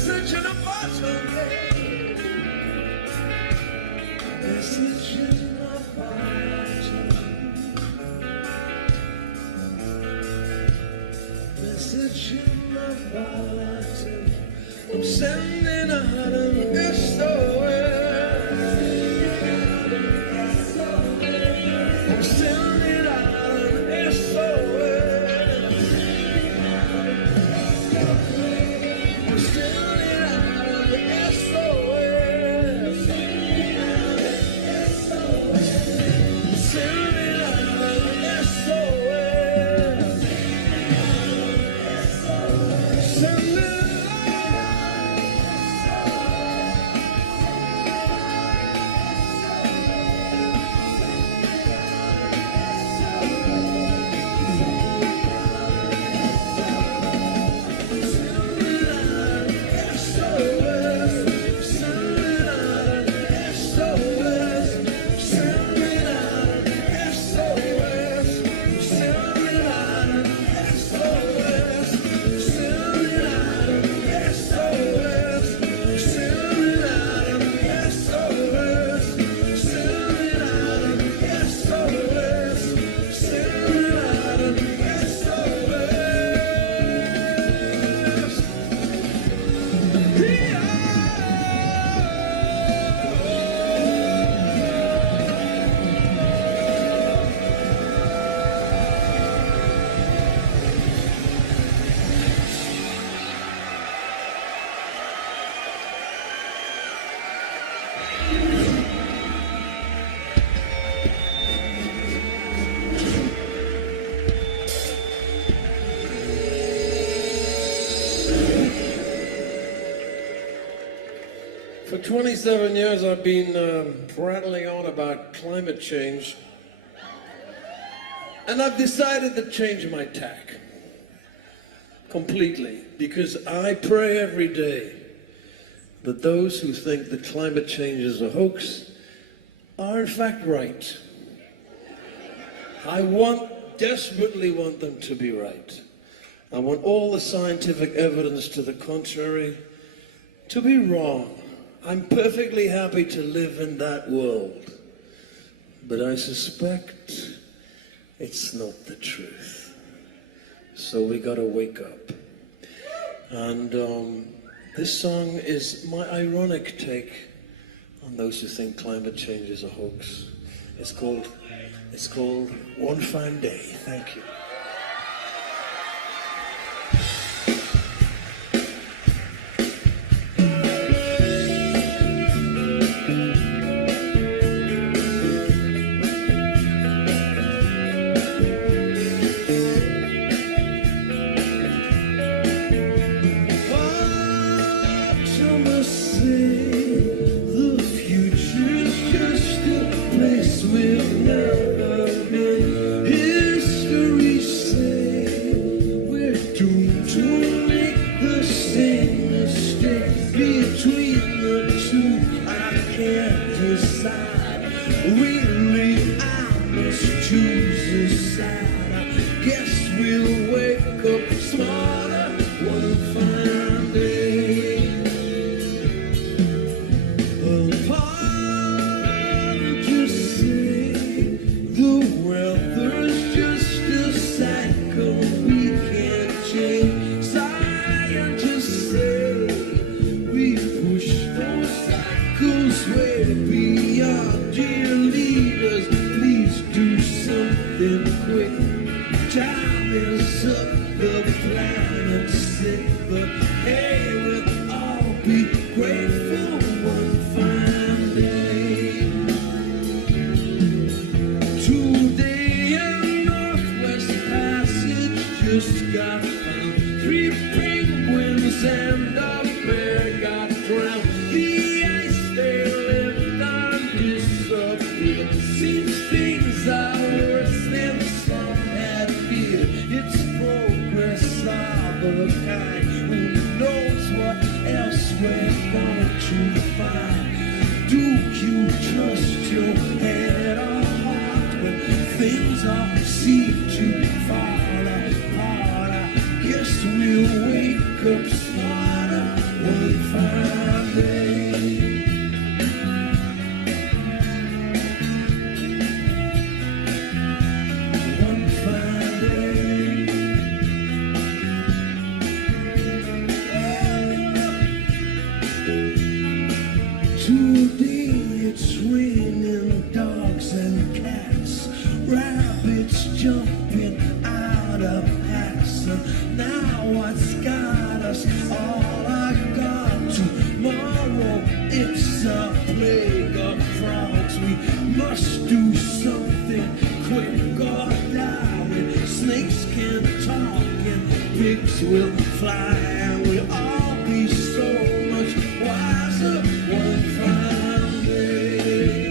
message in a bottle, message in a bottle, message in a bottle. I'm sending out an SOS. I'm sending out an SOS. I'm sending out an SOS. Sending out an SOS. Sending For 27 years, I've been prattling on about climate change, and I've decided to change my tack completely, because I pray every day that those who think that climate change is a hoax are in fact right. I desperately want them to be right. I want all the scientific evidence to the contrary to be wrong. I'm perfectly happy to live in that world, but I suspect it's not the truth. So we gotta wake up. And this song is my ironic take on those who think climate change is a hoax. It's called One Fine Day. Thank you. We'll wake up smarter. lot of accent. Now what's got us all I got tomorrow? It's a plague of frogs. We must do something quick or die. When snakes can talk and pigs will fly, and we'll all be so much wiser one fine day.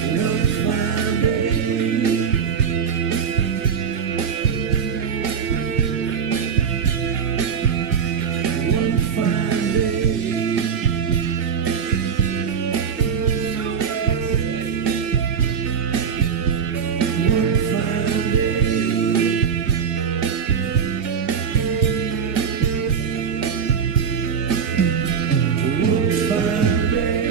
One fine day. One fine day. One fine day. One fine day.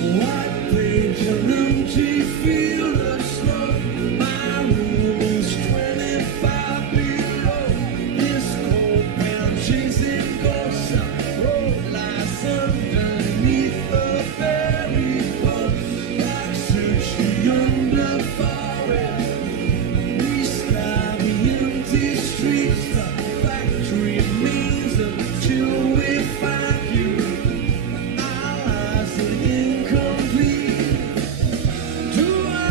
White page and empty field of snow. My room is 25 below. This cold man chasing ghosts. Road lies underneath the ferry boat. Like search yonder forest. We sky the empty streets. The factory remains until we find you. Our lives are incomplete. Do I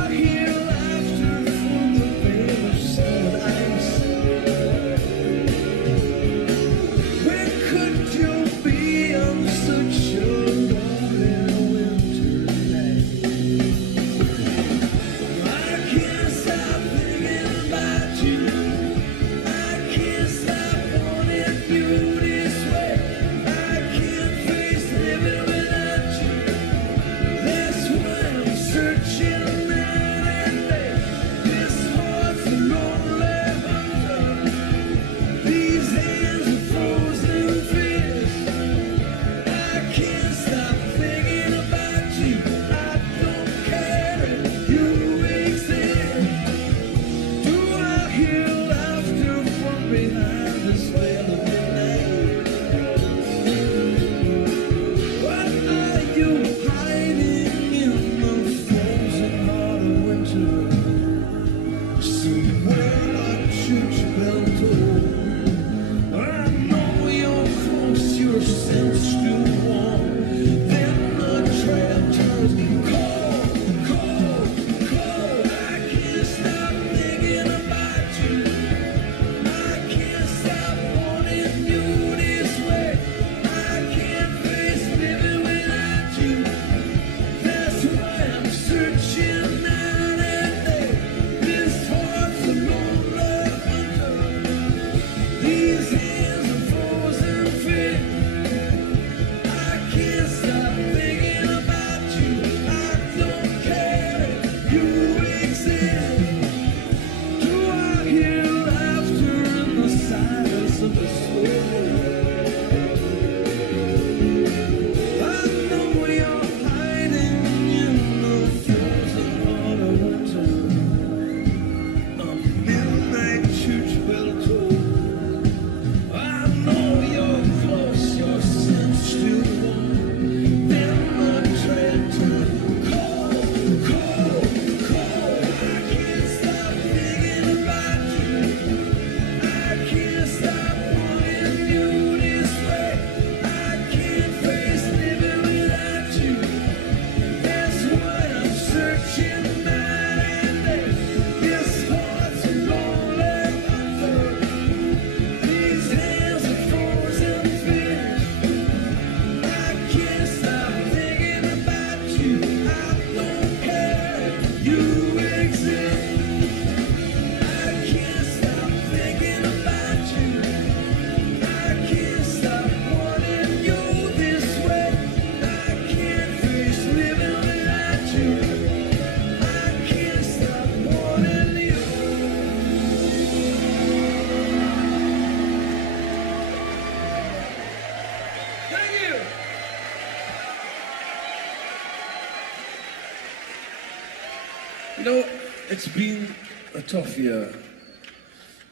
You know, it's been a tough year.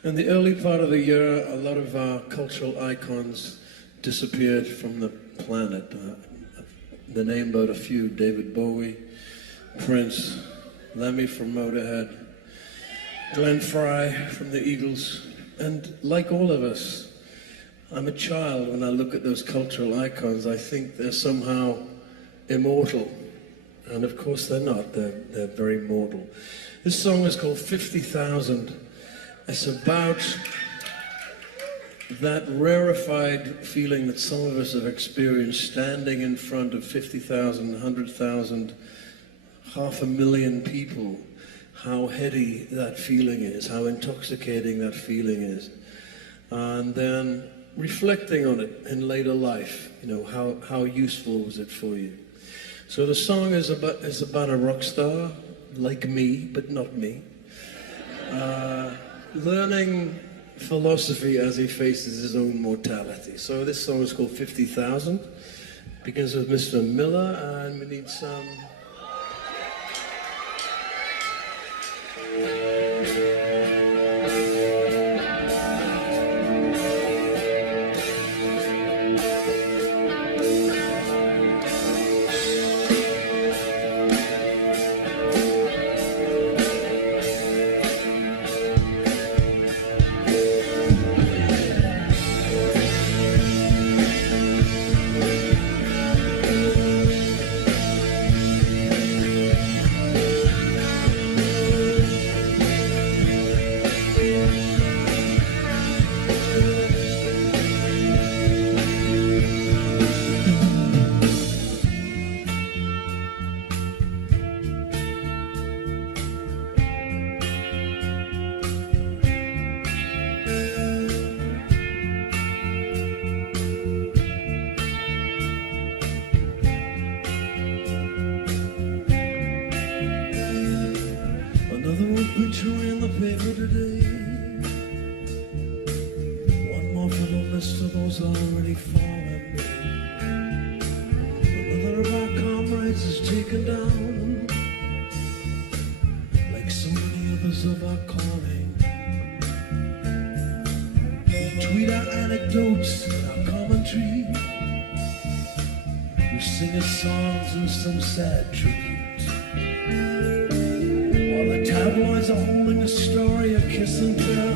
In the early part of the year, a lot of our cultural icons disappeared from the planet. The name but a few: David Bowie, Prince, Lemmy from Motorhead, Glenn Fry from the Eagles. And like all of us, I'm a child. When I look at those cultural icons, I think they're somehow immortal. And of course they're not. They're very mortal. This song is called 50,000. It's about that rarefied feeling that some of us have experienced standing in front of 50,000, 100,000, 500,000 people. How heady that feeling is, how intoxicating that feeling is. And then reflecting on it in later life. You know, how useful was it for you? So the song is about a rock star, like me, but not me, learning philosophy as he faces his own mortality. So this song is called 50,000. Begins with Mr. Miller, and we need some... Picture in the paper today. One more for the list of those already fallen. Another of our comrades is taken down, like so many others of our calling. We tweet our anecdotes and our commentary. We sing his songs in some sad tribute. Tabloids are holding a story of kiss and tell.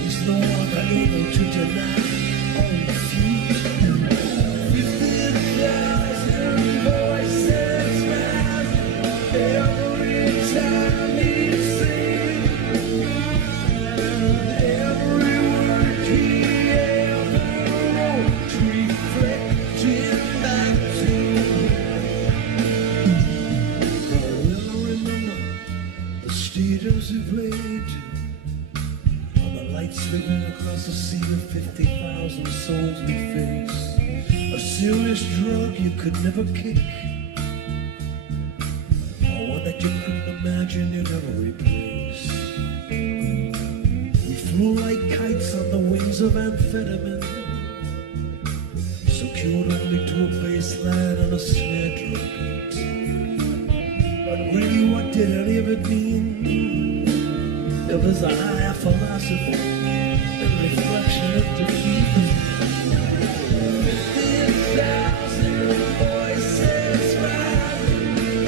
He's no longer able to deny or refute. 50,000 voices rise every time he sings. Every word he ever wrote reflecting back to stadiums we played to, on the lights sweeping across a sea of 50,000 souls we face. A serious drug you could never kick, or one that you couldn't imagine you'd ever replace. We flew like kites on the wings of amphetamine, secured only to a baseline and a snare drum beat. But really, what did any of it mean? It was a higher philosophy and reflection of defeat. 50,000 voices rise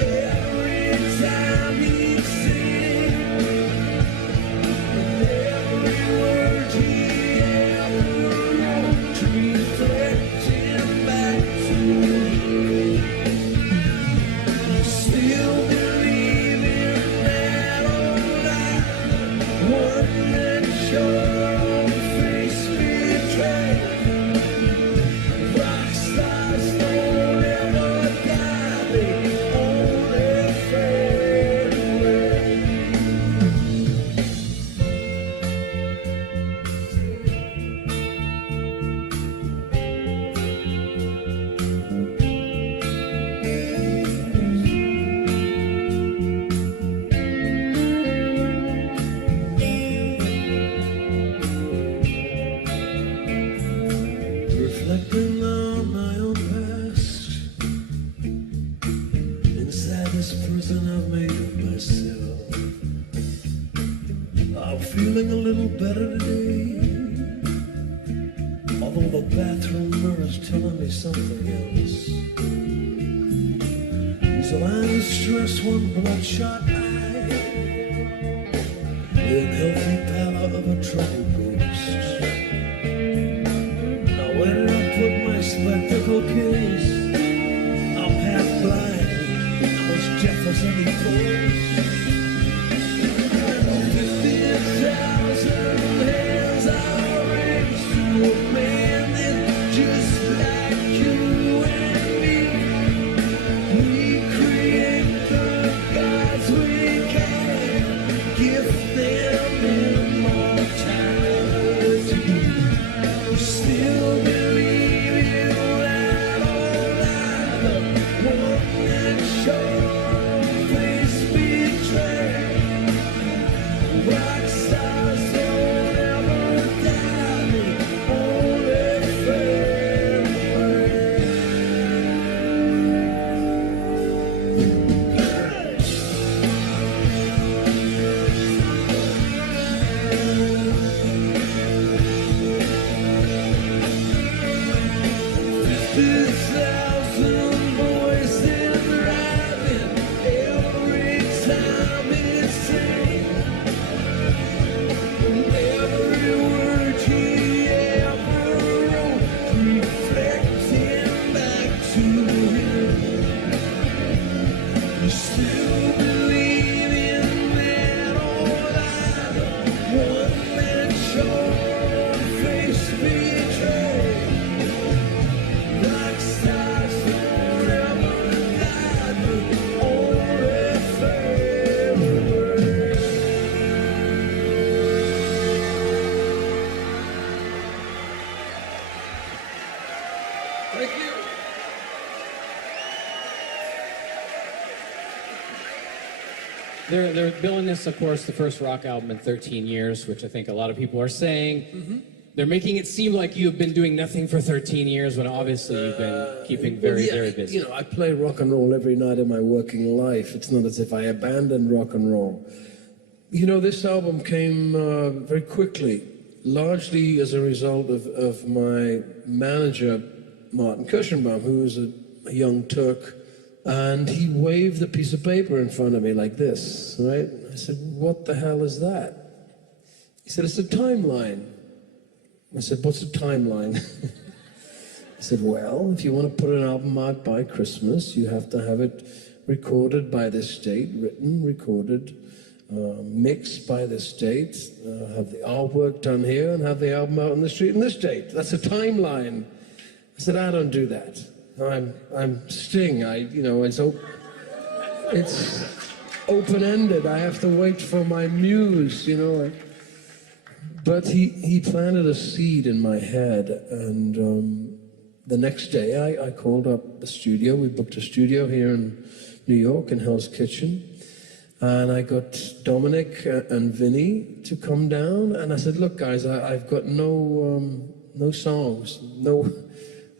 every time he sings, and every word he ever wrote reflecting back to you. You still believe in that old lie, one that sure version of me, myself. I'm feeling a little better today, although the bathroom mirror's telling me something else. So I'm stressed, one bloodshot eye, with healthy pallor of a troubled ghost. Now where did I put my spectacle case? I'm half blind, I'm as deaf as any post. 50,000 hands are raised to a man that's just like you and me. We create the gods we can, give them immortality. Still believe in that old lie, the one that showed face betrayed. Rock stars don't ever die, they only fade away. Thousand voices driving every time it's sing. Every word he ever wrote, reflecting back to him. You still believe in that old lie, the one that showed face betrayed. Rock stars don't ever die, they only fade away. Thank you. They're billing this, of course, the first rock album in 13 years, which I think a lot of people are saying. They're making it seem like you've been doing nothing for 13 years when obviously you've been keeping very busy. You know, I play rock and roll every night of my working life. It's not as if I abandoned rock and roll. You know, this album came very quickly, largely as a result of my manager, Martin Kirschenbaum, who was a young Turk, and he waved a piece of paper in front of me like this, right? I said, "What the hell is that?" He said, "It's a timeline." I said, "What's a timeline?" He said, "Well, if you want to put an album out by Christmas, you have to have it recorded by this date, written, recorded, mixed by this date, have the artwork done here, and have the album out on the street on this date. That's a timeline." I said, "I don't do that. I'm Sting. It's open-ended. I have to wait for my muse, you know." But he planted a seed in my head, and the next day I called up the studio. We booked a studio here in New York in Hell's Kitchen, and I got Dominic and Vinny to come down, and I said, "Look, guys, I've got no songs,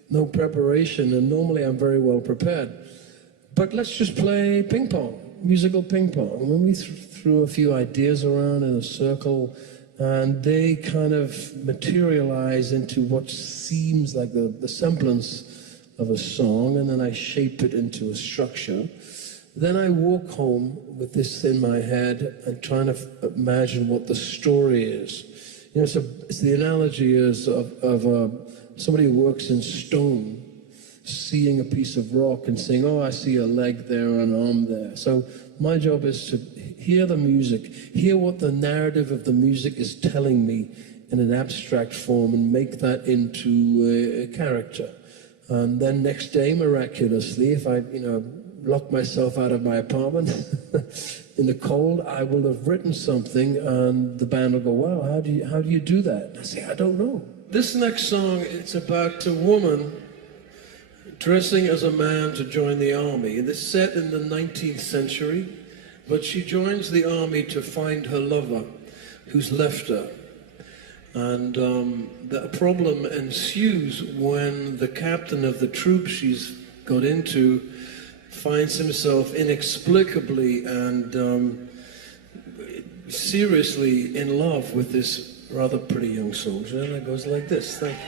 no preparation, and normally I'm very well prepared. But let's just play ping pong, musical ping pong." And when we threw a few ideas around in a circle, and they kind of materialize into what seems like the semblance of a song, and then I shape it into a structure. Then I walk home with this in my head and trying to imagine what the story is. You know, it's the analogy is of somebody who works in stone, seeing a piece of rock and saying, "Oh, I see a leg there, an arm there." So my job is to hear the music, hear what the narrative of the music is telling me in an abstract form, and make that into a character. And then next day, miraculously, if I, lock myself out of my apartment in the cold, I will have written something, and the band will go, "Wow, how do you do that?" And I say, "I don't know." This next song, it's about a woman dressing as a man to join the army. This is set in the 19th century, but she joins the army to find her lover who's left her. And the problem ensues when the captain of the troop she's got into finds himself inexplicably and seriously in love with this rather pretty young soldier, and it goes like this. Thank you.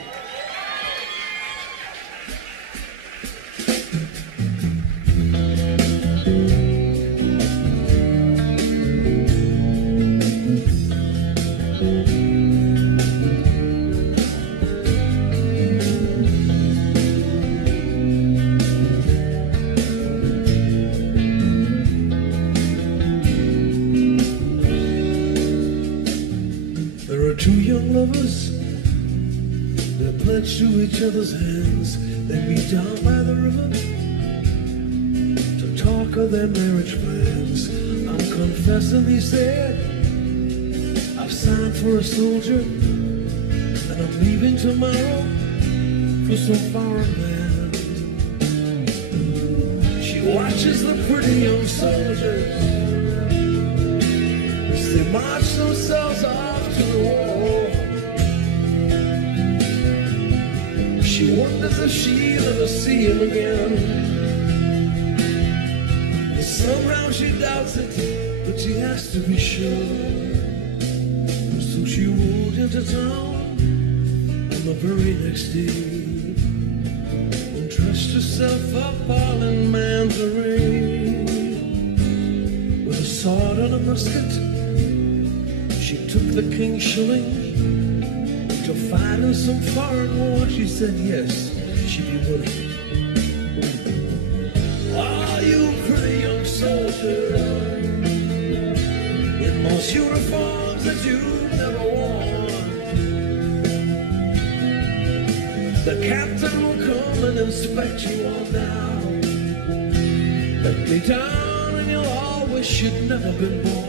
There are two young lovers, they're pledged to each other's hands. They meet down by the river to talk of their marriage plans. I'm confessing, he said, I've signed for a soldier, and I'm leaving tomorrow for some foreign land. She watches the pretty young soldiers as they march themselves off to the war. She wonders if she'll ever see him again. And somehow she doubts it, but she has to be sure. So she rolled into town on the very next day and dressed herself up all in man's array. With a sword and a musket, she took the king's shilling to fight in some foreign war. She said yes, she'd be willing. Ah, you pretty young soldier, in most uniforms that you've never worn, the captain will come and inspect you on down. Let me down and you'll all wish you'd never been born.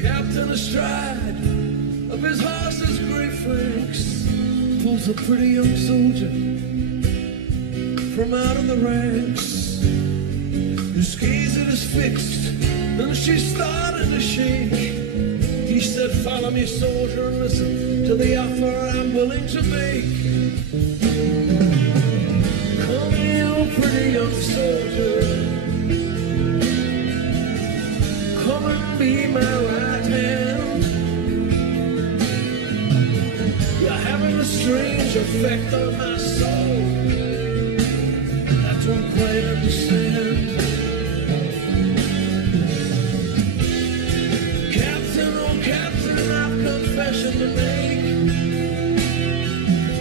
Captain astride of his horse's great flanks pulls a pretty young soldier from out of the ranks. His gaze it is fixed and she's starting to shake. He said, follow me, soldier, and listen to the offer I'm willing to make. Come here, pretty young soldier, come and be my right hand. You're having a strange effect on my soul I don't quite understand. Captain, oh Captain, I've confession to make.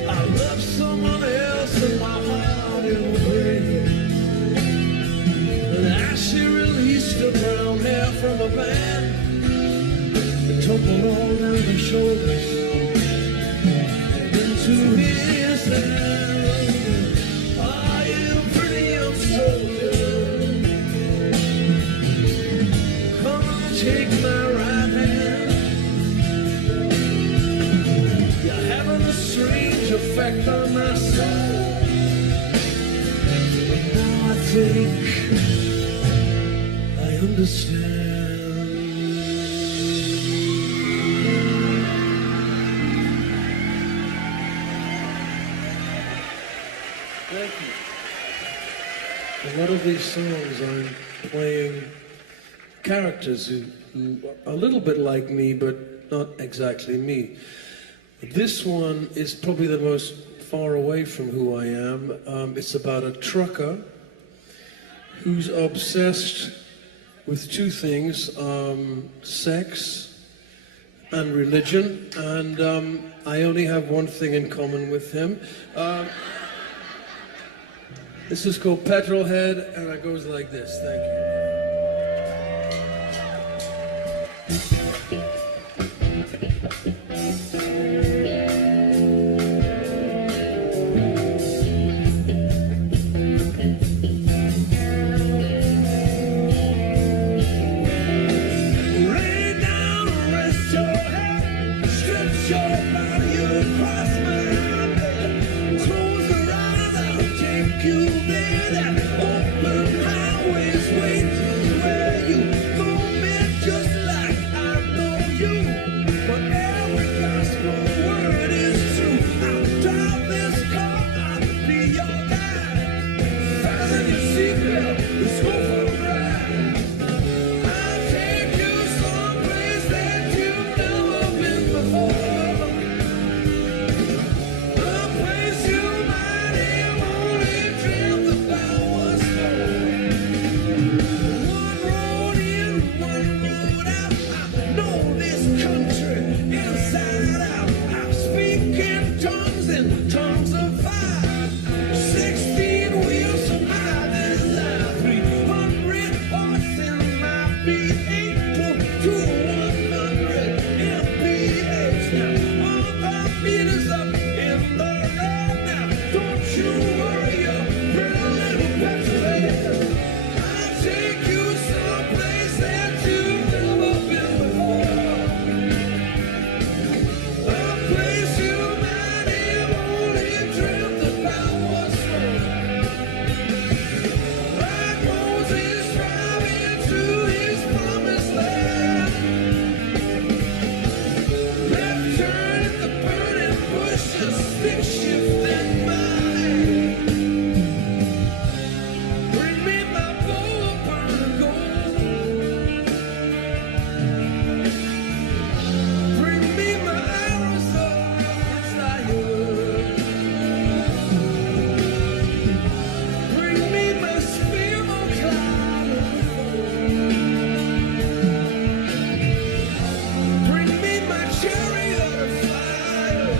I love someone else and my heart will break. And as she released her brown hair from a band, it tumbled all down her shoulders and into his hand. Ah, you pretty young soldier, come and take my right hand. You're having a strange effect on my soul, but now I think I understand. Thank you. In one of these songs, I'm playing characters who are a little bit like me, but not exactly me. This one is probably the most far away from who I am. It's about a trucker who's obsessed with two things, sex and religion, and I only have one thing in common with him. This is called Petrolhead, and it goes like this. Thank you. You there, that open highways wait. Let's go for a ride. I'll take you someplace that you've never been before. A place you might have only dreamt about once more. One road in, one road out. I know this country inside out. I speak in tongues and tongues of fire. 16 wheels to my desire. 300 horse in my V8 to 100 mph. Now all the meters up in the road now. Don't you worry your pretty little petrol. I'll take you someplace that you've never been before. A place you might have only dreamt about once more. Like Moses driving to his promised land. Left turn at the burning bush, a stick shift in my hand. Bring me my bowl of burning gold. Bring me my arrows of desire. Bring me my spear, my cloud of foam. Bring me my chariot of fire.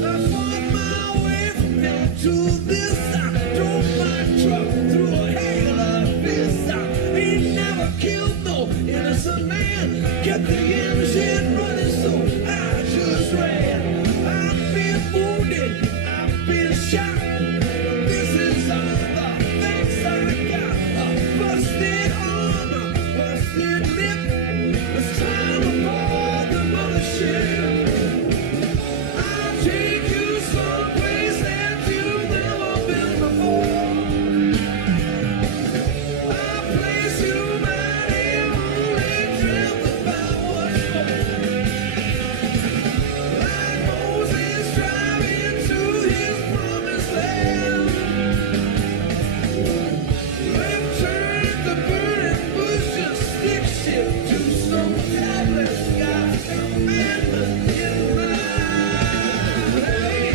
I fought my way from hell to this. I drove my truck through a hail of this. I ain't never killed no innocent man. Kept the engine running, so I just ran. I've been wounded, I've been shot. This is all the thanks I got. A busted arm, a busted lip. It's time aboard the mothership. I'll take you someplace that you've never been before. A place you might have only dreamt about once more. Like Moses driving to his promised land. Left turn at the burning bush, just stick shift to some tablets. Got a commandment in mind. Hey,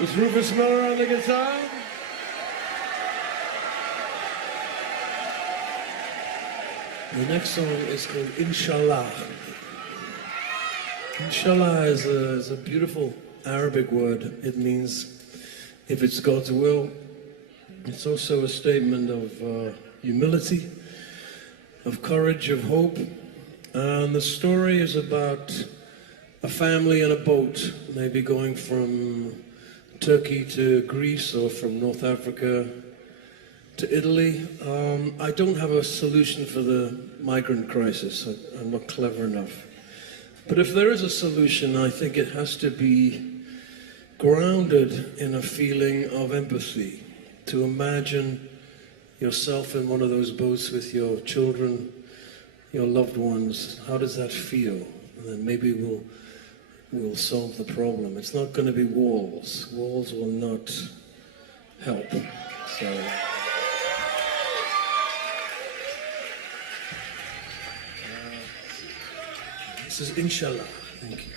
Was Rufus Miller on the guitar? The next song is called Inshallah. Inshallah is a beautiful Arabic word. It means if it's God's will. It's also a statement of humility, of courage, of hope. And the story is about a family in a boat, maybe going from Turkey to Greece or from North Africa to Italy. I don't have a solution for the migrant crisis. I'm not clever enough. But if there is a solution, I think it has to be grounded in a feeling of empathy, to imagine yourself in one of those boats with your children, your loved ones. How does that feel? And then maybe we'll solve the problem. It's not going to be walls. Walls will not help. So this is Inshallah. Thank you.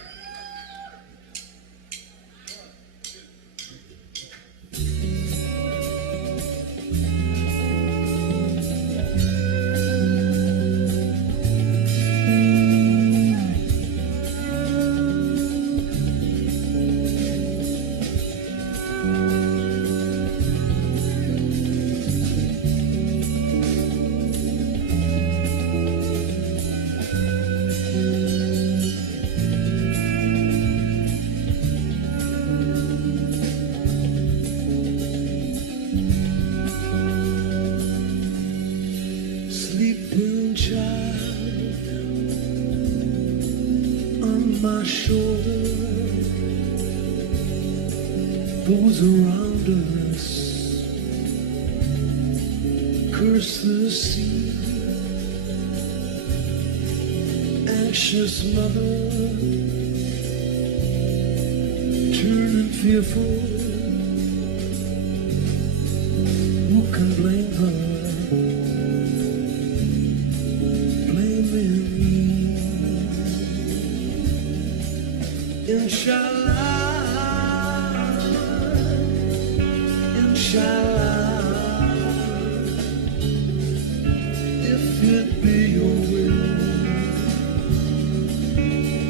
Those around us curse the sea. Anxious mother, turning fearful. Who can blame her? Blaming me. Inshallah, inshallah, if it be your will,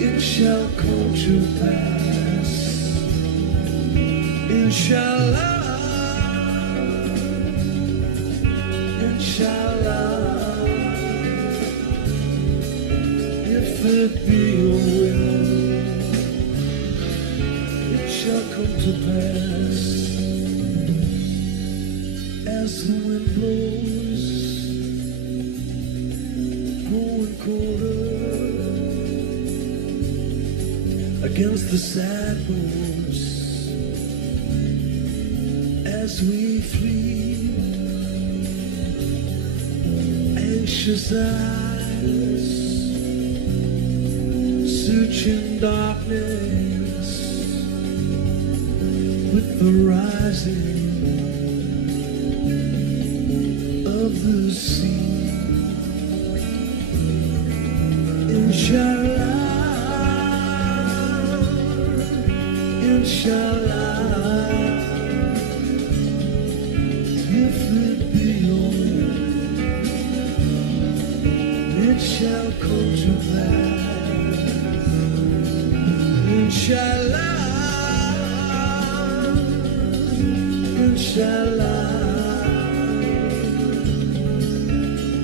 it shall come to pass. Inshallah, inshallah, if it be your will, it shall come to pass. As the wind blows, growing colder against the sad bones, as we flee, anxious eyes searching darkness with the rising of the sea. Inshallah, inshallah, if it be your will, it shall come to pass. Inshallah, inshallah,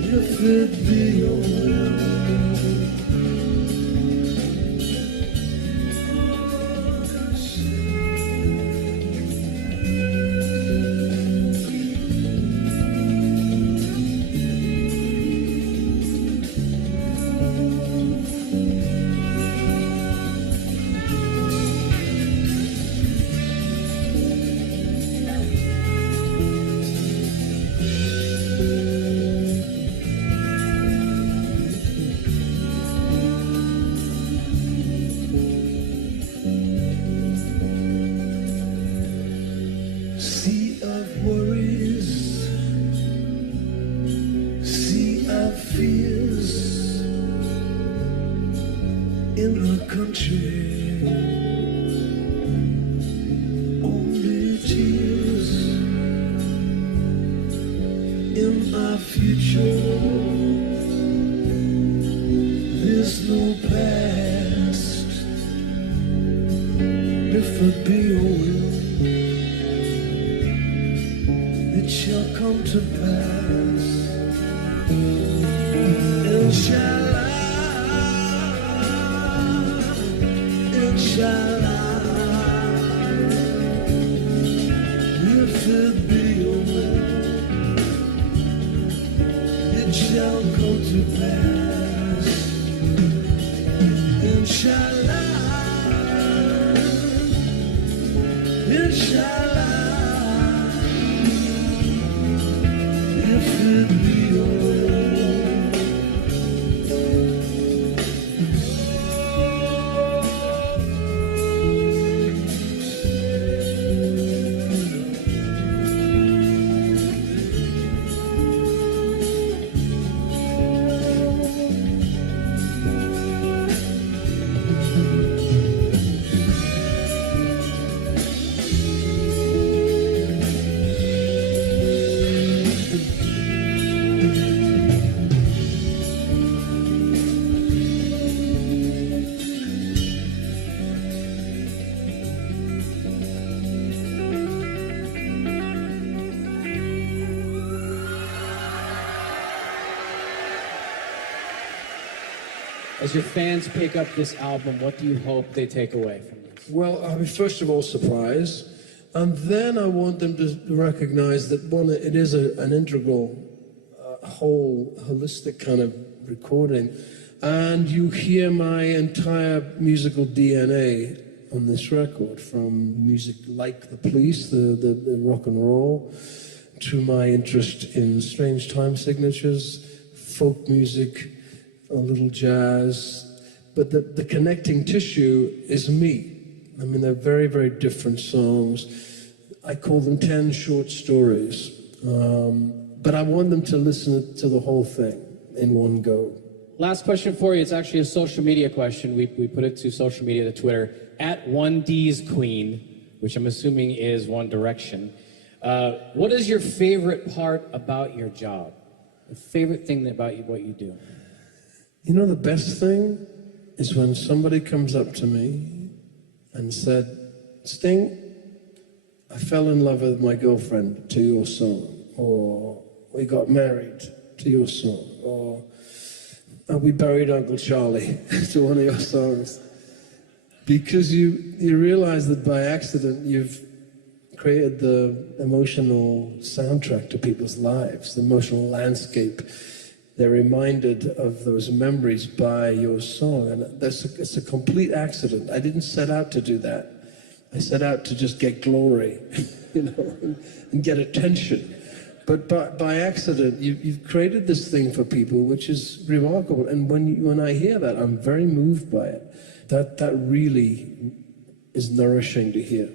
if it be your will. Sea of worries, sea of fears in our country, only tears in our future. There's no past if it be your will. It shall come to pass. Inshallah, inshallah, if it be your will, it shall come to pass. Inshallah, inshallah, if it be your will. As your fans pick up this album, what do you hope they take away from this? Well, I'll be first of all surprised, and then I want them to recognize that it is an integral, whole, holistic kind of recording, and you hear my entire musical DNA on this record, from music like The Police, the rock and roll, to my interest in strange time signatures, folk music, a little jazz. But the connecting tissue is me. I mean, they're very, very different songs. I call them 10 short stories. But I want them to listen to the whole thing in one go. Last question for you. It's actually a social media question. We put it to social media, to Twitter, at 1D's Queen, which I'm assuming is One Direction. What is your favorite part about your job? The favorite thing about what you do? You know, the best thing is when somebody comes up to me and said, Sting, I fell in love with my girlfriend to your song, or we got married to your song, or we buried Uncle Charlie to one of your songs. Because you realize that by accident you've created the emotional soundtrack to people's lives, the emotional landscape. They're reminded of those memories by your song, and it's a complete accident. I didn't set out to do that. I set out to just get glory, you know, and get attention. But by accident, you've created this thing for people, which is remarkable. And when I hear that, I'm very moved by it. That really is nourishing to hear.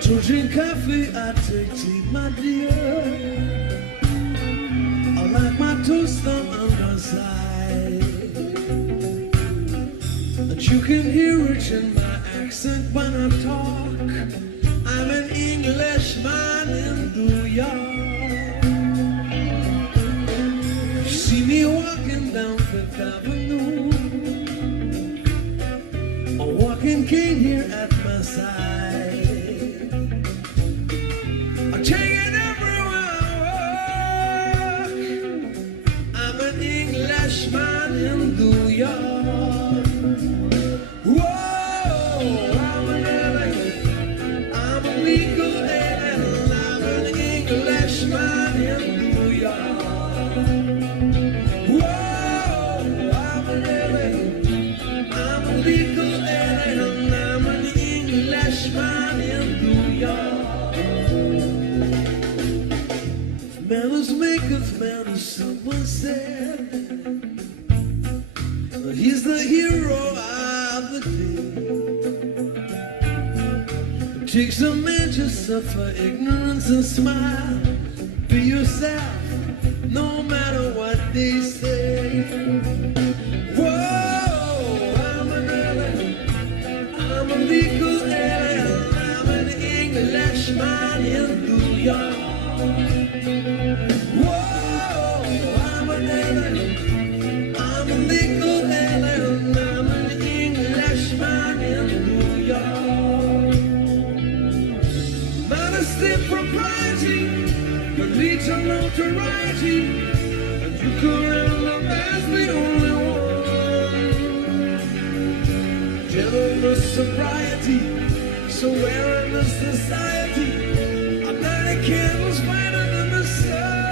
To drink coffee, I take tea, my dear. I like my toast on the underside. And you can hear it in my accent when I talk. I'm an Englishman in New York. You see me walking down Fifth Avenue, a walking cane here at my side. Take it everywhere I walk. I'm an Englishman in New York. Whoa, I'm an alien. I'm a legal alien. I'm an Englishman in New York. Whoa, I'm an alien. I'm a legal alien. I'm an Englishman in New York. Manners maketh manners, someone said. He's the hero of the day. It takes a man to suffer ignorance and smile. Be yourself, no matter what they say. Whoa, I'm an alien. I'm a legal alien. I'm an Englishman in New York. Whoa, I'm an alien. I'm a legal alien. I'm an Englishman in New York. Modesty, propriety, could lead to notoriety, and you could end up as the only one. Gentleness, sobriety, so where in the society are 90 candles brighter than the sun?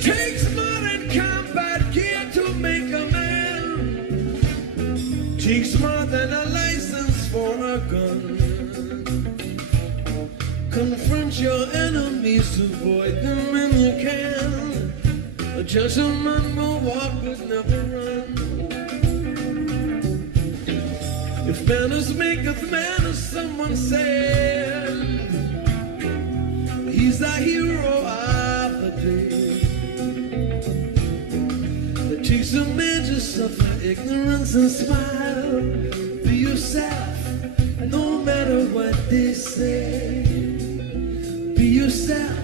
Takes modern combat gear to make a man. Takes more than a license for a gun. Confront your enemies, avoid them when you can. gentleman will walk but never run. If manners maketh manners, someone said, he's the hero of the day. It takes a man to suffer ignorance and smile. Be yourself, no matter what they say. Be yourself,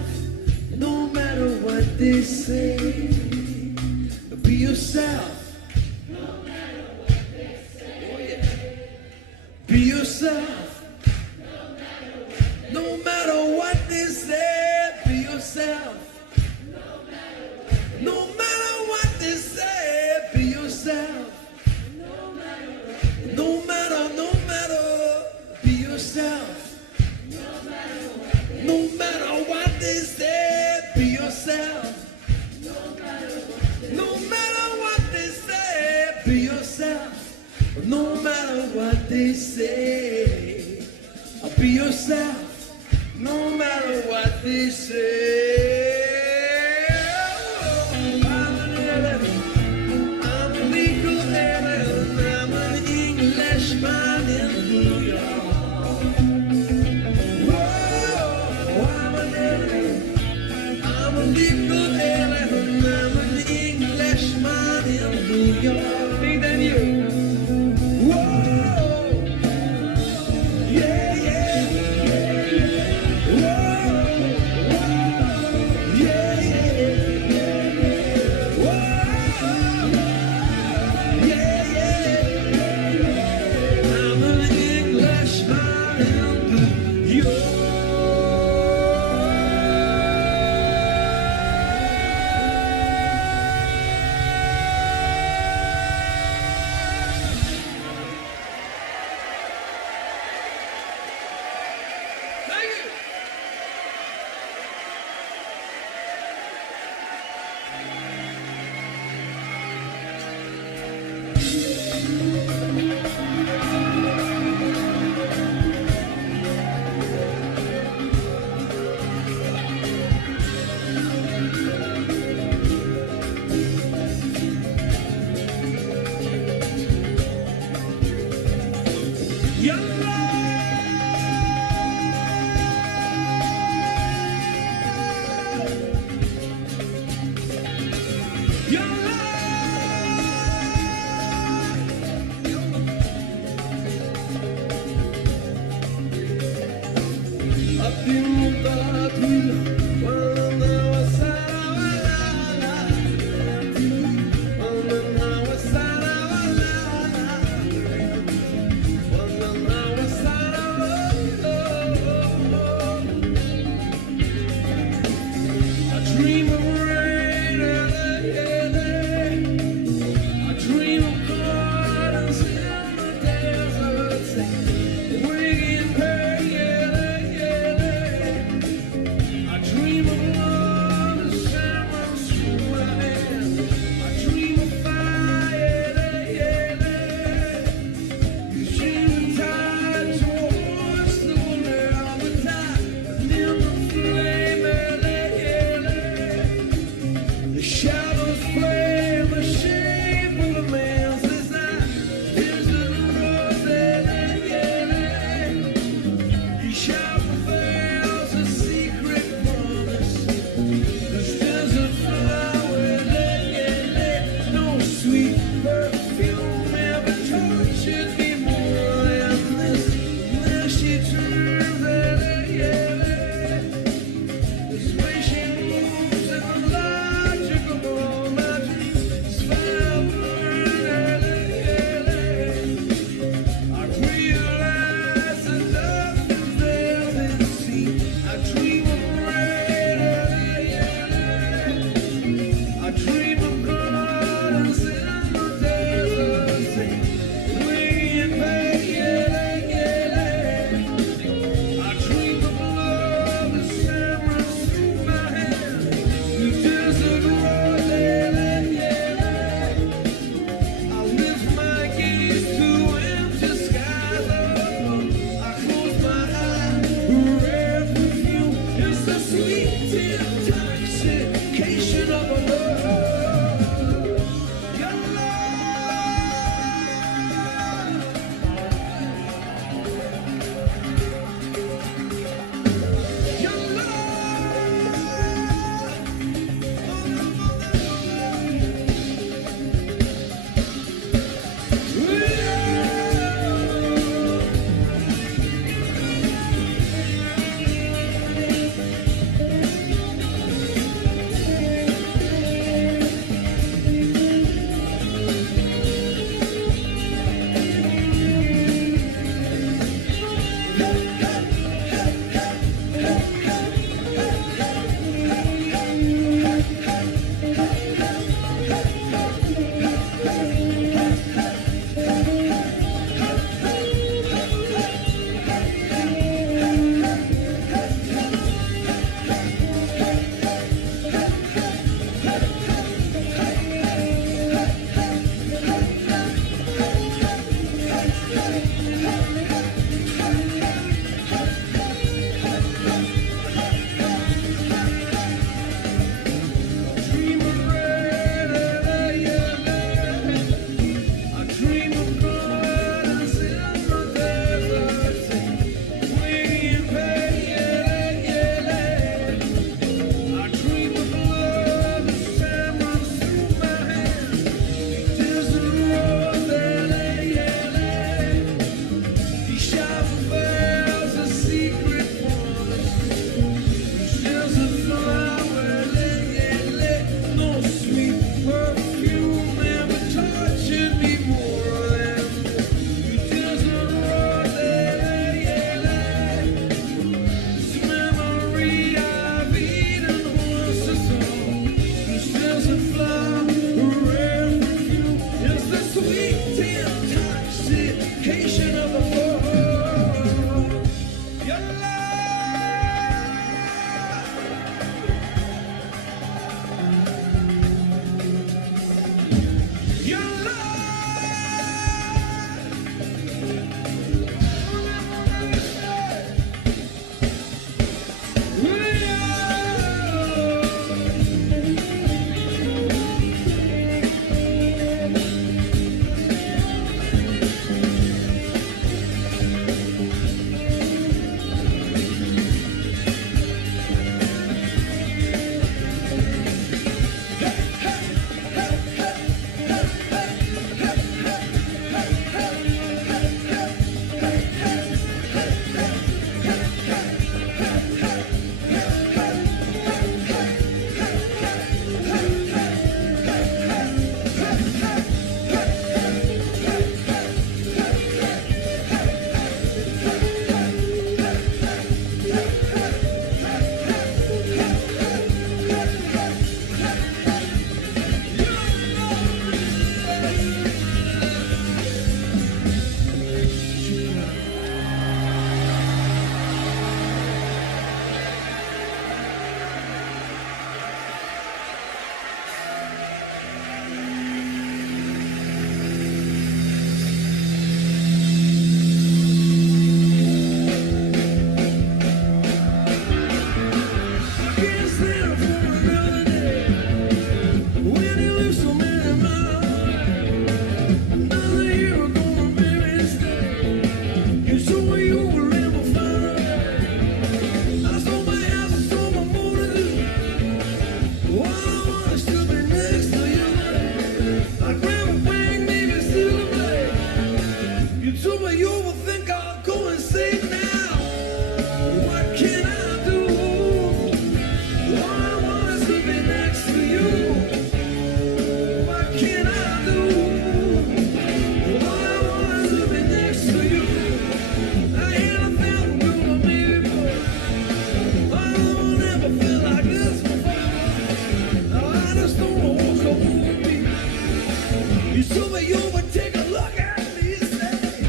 no matter what they say. Be yourself. Be yourself. No matter what they say. Be yourself. No matter what they say. Be yourself. No matter, be yourself. No matter what they say. Be yourself. No matter what they say. Be yourself. No matter what they say, be yourself. No matter what they say. I'm a legal alien. I'm an Englishman in New York. Whoa, I'm a legal alien. I'm an Englishman in New York. Big than you. You told me you would take a look at me and say,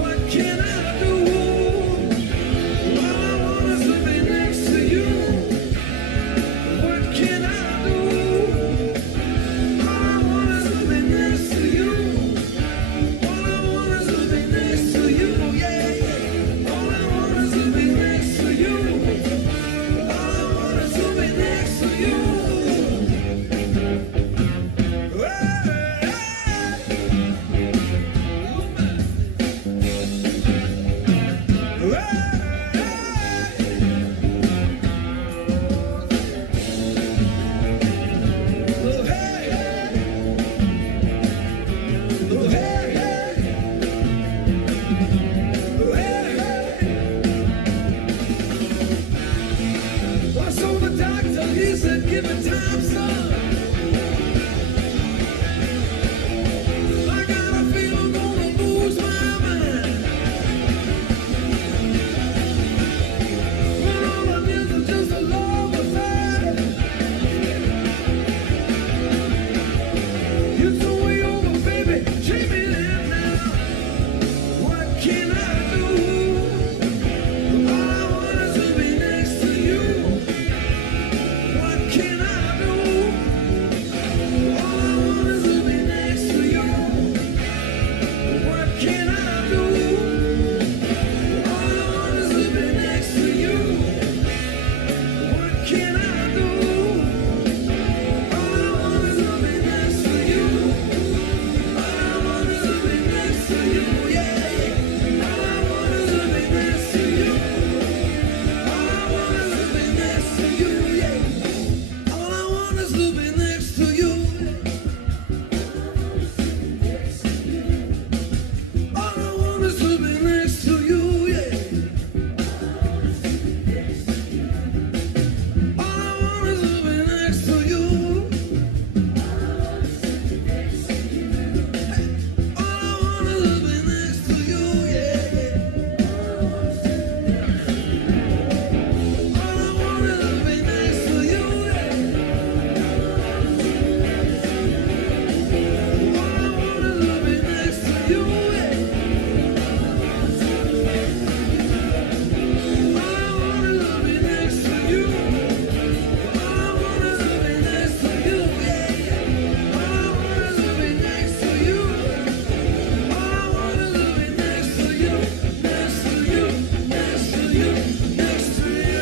what can I do? All I want is to be next to you. What can I do? All I want is to be next to you. All I want is to be next to you, yeah, yeah. All I want is to be next to you. All I want is to be next to you. I saw the doctor, he said, give it time, son. I got a feel I'm gonna lose my mind. When all I need is just a love affair. You threw me over, baby, treat me that now. What can I do? All I want is to be next to you. What can I do? All I want is to be next to you. What can I do? All I want is to be next to you. What can I do? All I want is to be next to you. All I want is to be next to you, yeah. All I want is to be next to you. All I want is to be next to you, yeah. All I want is to be next to you. All I want is to be next to you, yeah. All I want is to be next to you. All I want is to be next to you, yeah. All I want is to be next to you, yeah. All I want is to be next to you, yeah. All I want is to be next to you. All I want is to be next to you, yeah. All I want is to be next to you. All I want is to be next to you, next to you, next to you, next to you.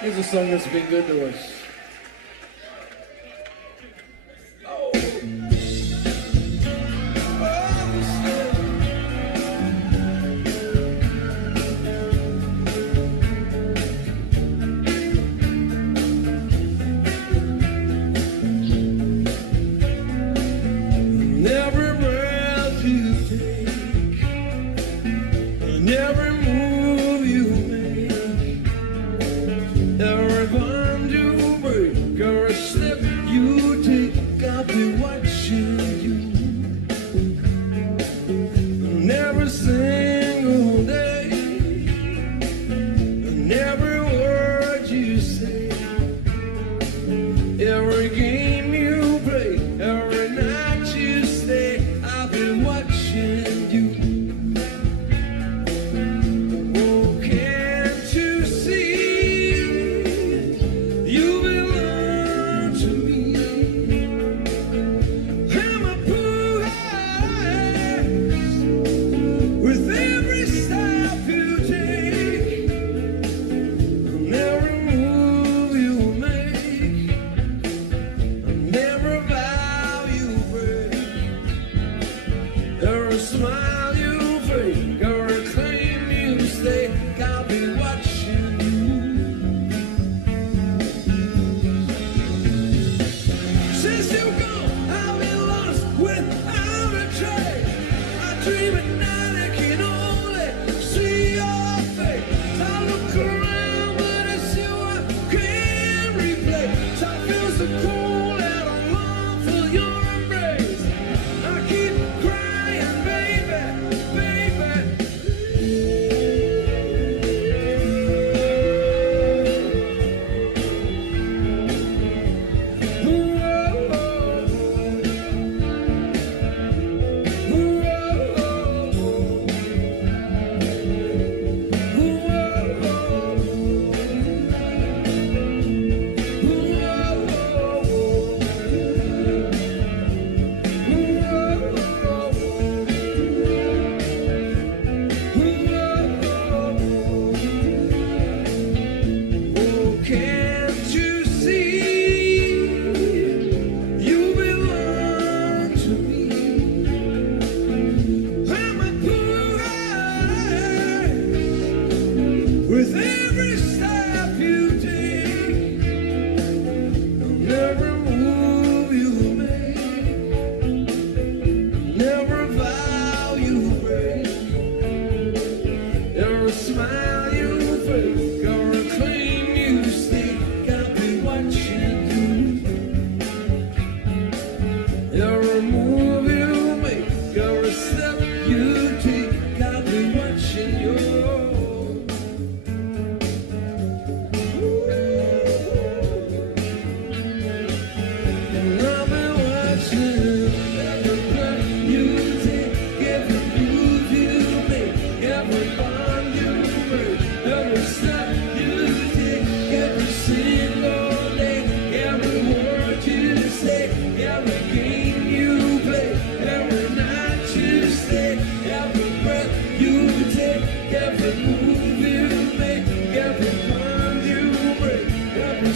Here's a song that's been good to us. Every breath you take, and every move you make, every bond you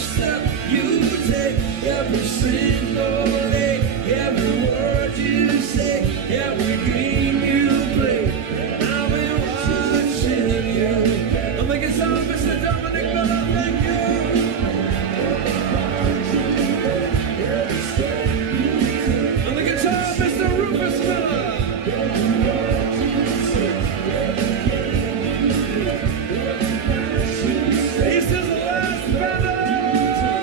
step you take, every single day, every word you say, every game you play. I'll be watching you. I'm making sound, Mr. Dominic Miller, thank you. On the guitar, Mr. Rufus Miller. This is the last battle.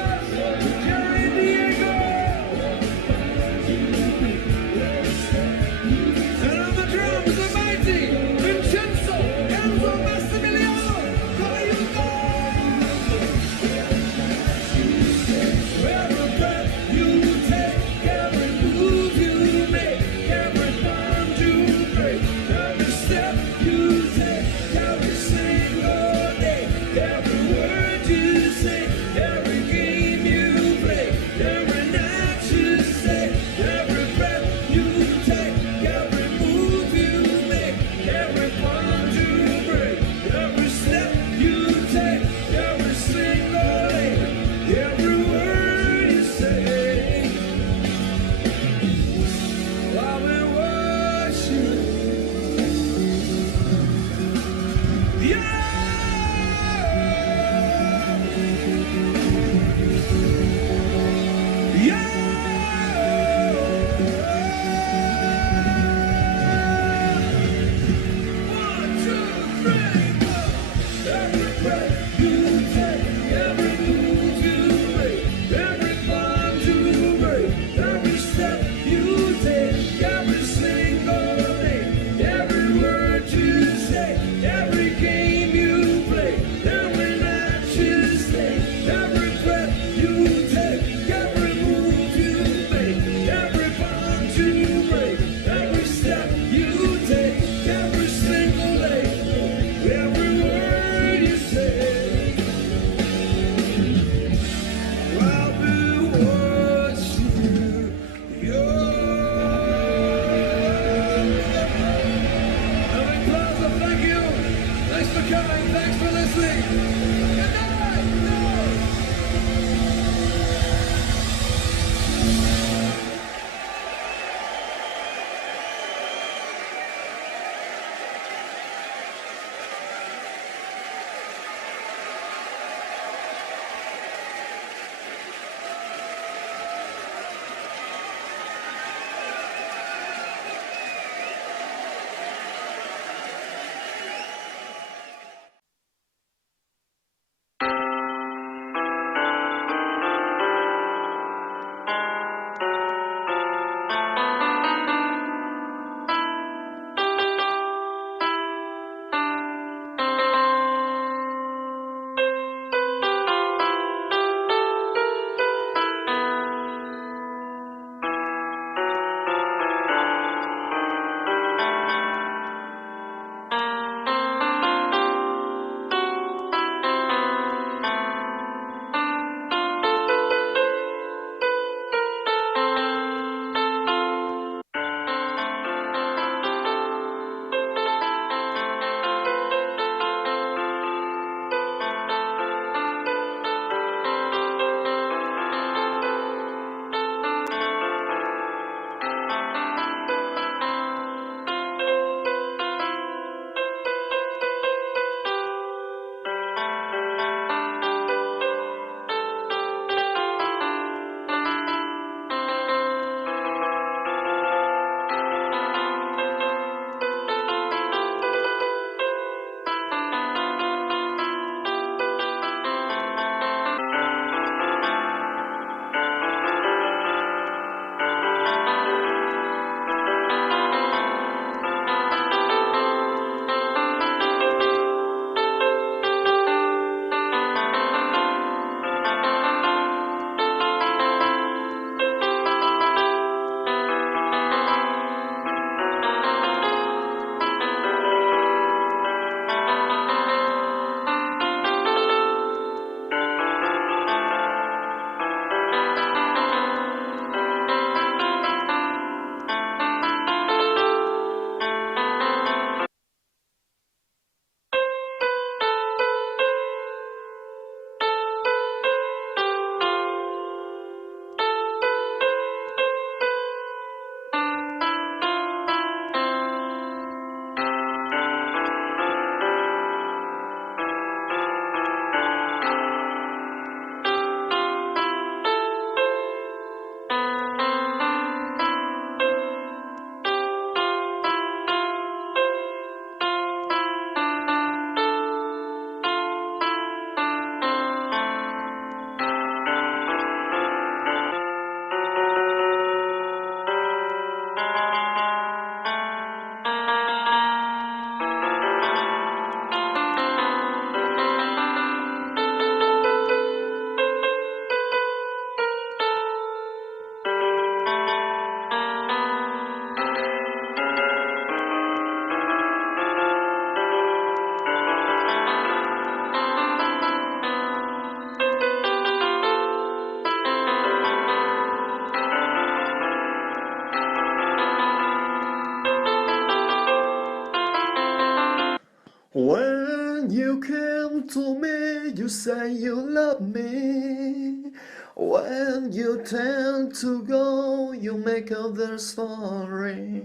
When you came to me, you say you love me. When you tend to go, you make up their story.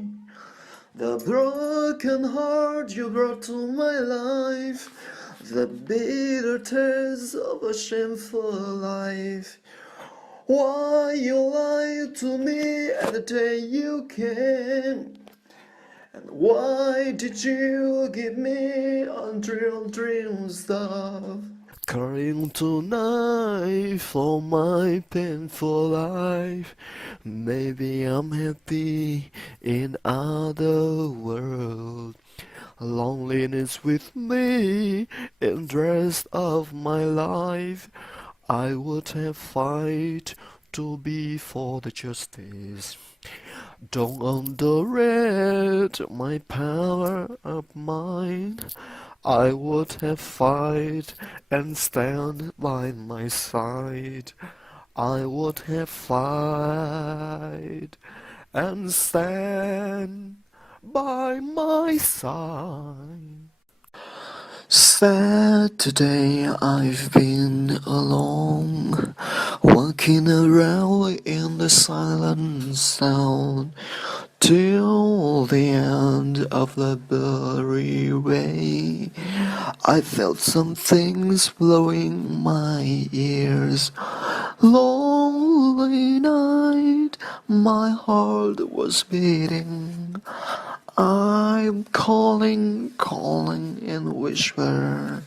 The broken heart you brought to my life, the bitter taste of a shameful life. Why you lied to me at the day you came? And why did you give me unreal dream stuff? Crying tonight for my painful life. Maybe I'm happy in other world. Loneliness with me in the rest of my life. I would have fight to be for the justice. Don't underrate my power of mind. I would have fight and stand by my side. I would have fight and stand by my side. Saturday I've been alone, walking around in the silent sound, till the end of the blurry way. I felt some things blowing my ears. Lonely night, my heart was beating. I'm calling in whisper.